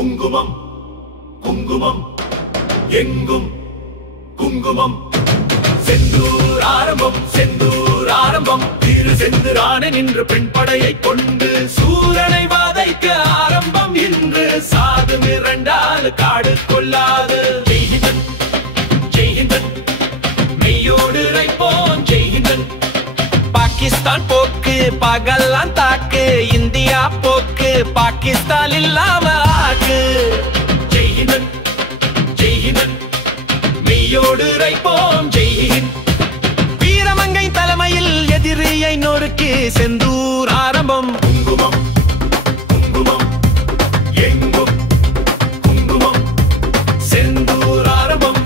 குங்குமம் குங்குமம் எங்கும் குங்குமம் செந்தூர் ஆரம்பம் திரு செந்துரான நின்று பெண் படையை கொண்டு சூரனை வாதைக்க ஆரம்பம் இன்று சாது மிரண்டால் காடு கொள்ளாது ஜெய்ஹிந்தன் ஜெய்ஹிந்தன் மெய்யோடு ரைப்போன் ஜெய்ஹிந்தன் பாகிஸ்தான் போக்கு பகல்லாம் தாக்கு இந்தியா போக்கு பாகிஸ்தான் இல்லாம ஆக்கு ஜெய்ஹிந்தன் ஜெய்ஹிந்தன் மெய்யோடு ரைப்போம் ஜெய்ஹிந்த் வீரமங்கை தலைமையில் எதிரியை நொறுக்கி செந்தூர் ஆரம்பம் குங்குமம் குங்குமம் எங்கும் குங்குமம் செந்தூர் ஆரம்பம்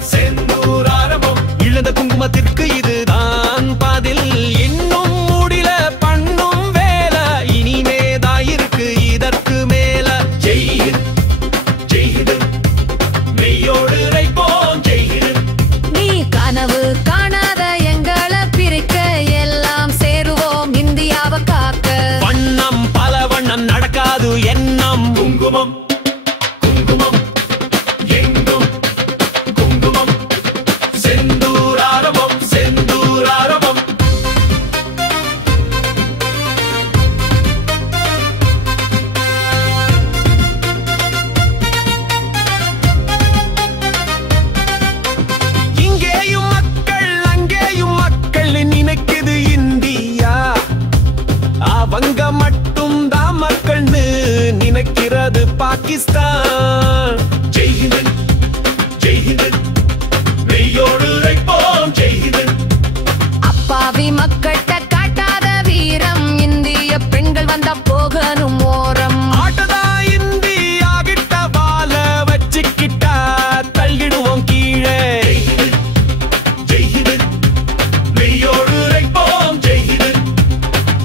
இழந்த குங்குமத்திற்கு இதுதான் பதில் இன்னும் முடில பண்ணும் வேலை இனிமேதாயிருக்கு இதற்கு மேல ஜெய்ஹிந்த் ஜெய்ஹிந்த் மெய்யோடு ரைப்போம் ஜெய்ஹிந்த் நீ கனவு காணாத எங்களை பிரிக்க எல்லாம் சேருவோம் இந்தியாவை காக்க வண்ணம் பல வண்ணம் நடக்காது எண்ணம் குங்குமம் குங்குமம் எங்கும் குங்குமம் செந்தூர் ஆரம்பம் இங்கேயும் மக்கள் அங்கேயும் மக்கள் நினைக்குது இந்தியா அவங்க மட்டும் தான் மக்கள்னு நினைக்கிறது பாகிஸ்தான் ஜெய்ஹிந்த் ஜெய்ஹிந்த் மெய்யோடு ரைப்போம் ஜெய்ஹிந்த் அப்பாவி மக்கள்கிட்ட காட்டாத வீரம் இந்திய பெண்கள் வந்தா போகணும் ஓரம் ஆட்டதா இந்தியா கிட்ட வாழ வச்சுக்கிட்டா தள்ளிடுவோம் கீழே ஜெய்ஹிந்த் மெய்யோடு ரைப்போம் ஜெய்ஹிந்த்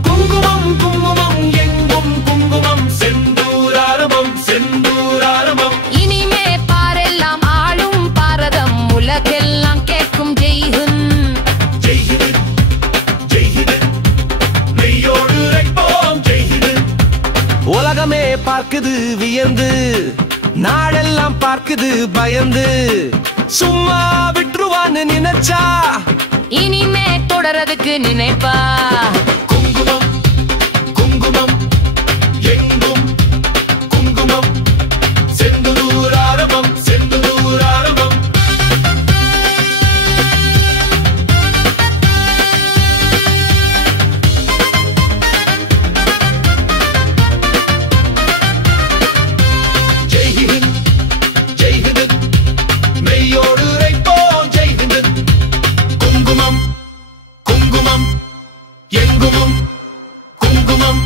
குங்குமம் குங்குமம் எங்கும் குங்குமம் செந்தூர் ஆரம்பம் இனிமே பாரெல்லாம் ஆளும் பாரதம் உலகெல்லாம் கேட்கும் ஜெய்ஹிந்த் ஜெய்ஹிந்த் ஜெய்ஹிந்த் மெய்யோடு ரைப்போம் ஜெய்ஹிந்த் உலகமே பார்க்குது வியந்து நாடெல்லாம் பார்க்குது பயந்து சும்மா விட்டுருவான்னு நினைச்சா இனிமே தொடரதுக்கு நினைப்பா குங்குமம் குங்குமம் எங்கும் குங்குமம் செந்தூர் ஆரம்பம் ஜெய்ஹிந்த் ஜெய்ஹிந்த் மெய்யோடு ரைப்போம் ஜெய்ஹிந்த் குங்குமம் குங்குமம் எங்கும் குங்குமம்